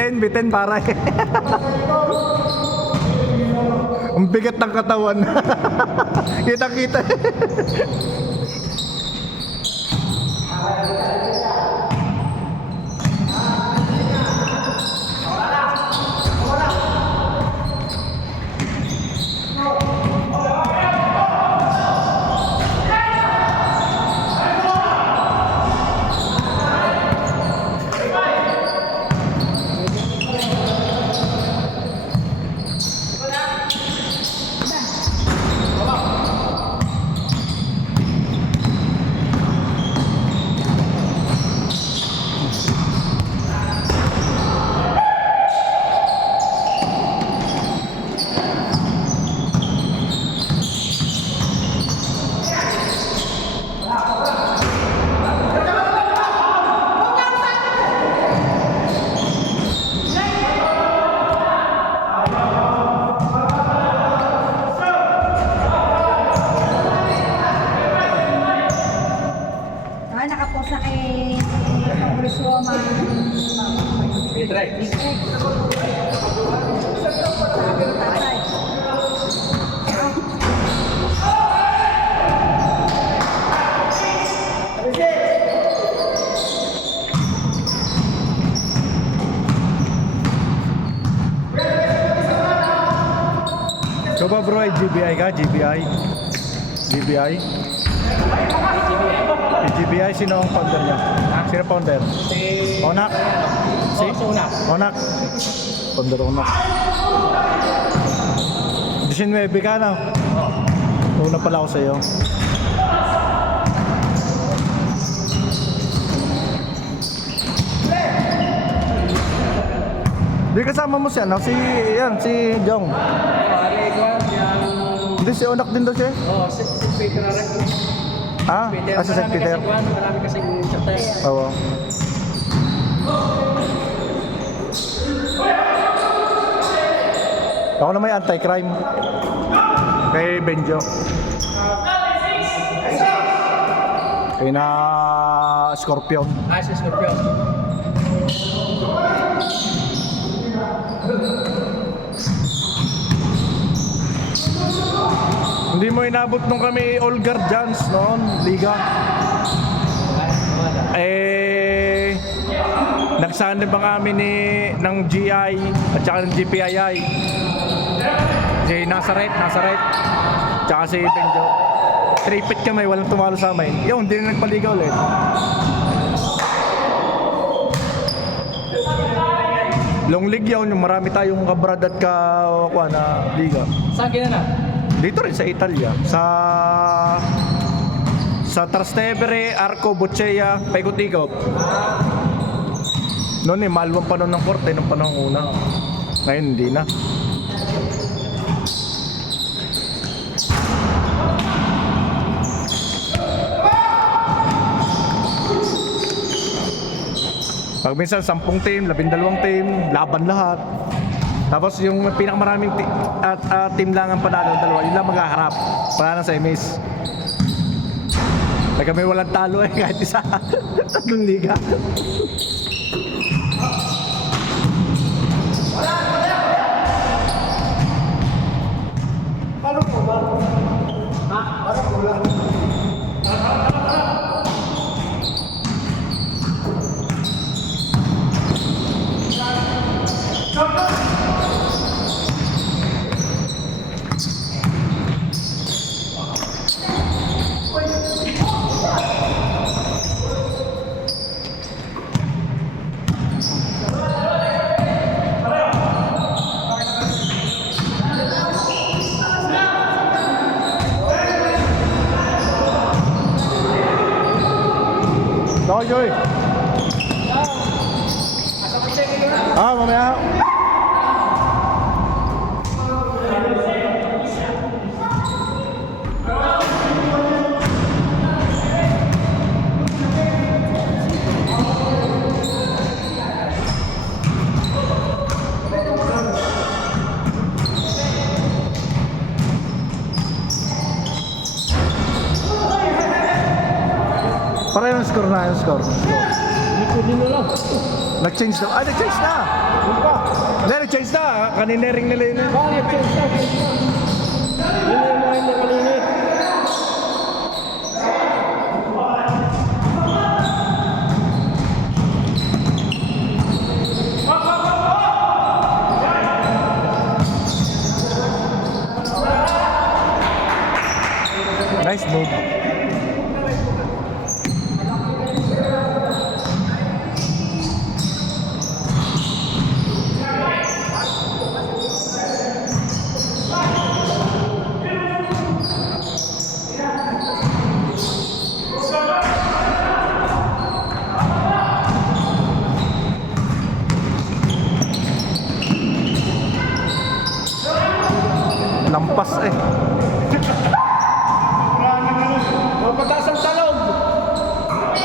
Bitin para ang bigat ng katawan. Kita-kita. Nakapost na kay Paglusuama. Bitrek. Coba bro, GBI ka? GBI? GBI? GBI, sino ang founder niya? Sino founder? Si... Onak? Si? Onak. Onak? Founder Onak. 19 ka na? Oo. Una pala ako sa'yo. Di kasama mo siya, no? Si Jong. Pare ko yung... Hindi, si Onak din daw siya. Oh, si Peter na rin. Ha? Ah, si St. Peter. Marami kasing chapter. Oo. Ako na may anti-crime. Kay Benjo. Kay na Scorpion. Ah, si Scorpio. Hindi mo inabot nung kami All Guardians noon, Liga. Eh, nagsana ba kami ng GI at saka ng GPII? Si Nazaret, tsaka si Benjo. Tripit kami, walang tumalo sa amin. Yun, hindi na nagpaliga ulit. Long league yun, yung marami tayong kabrad at kakuha na liga. Saan na? Dito rin sa Italia, sa Trastevere, Arco, Boccea, paikot-ikot. Noon malwang pa noon ng korte nung panahon una. Ngayon hindi na. Pag minsan 10 team, 12 team, laban lahat. Tapos yung pinakamaraming team lang ang panalo, dalawa, yun lang maghaharap. Para na sa semis. Kami walang talo kahit isa. Tatlong liga. Paano po ba? Ha? Paano po ba? Đó Duy. Mamaya. Para yung score na, yung score. Hindi ko din alam. Nag-change na. Ah, nag-change na. Hindi pa. Hindi, nag-change na. Kanina ring nila yun. Bakit change na? Yun na yung mga hindi malinis. Nice move. Lampas eh.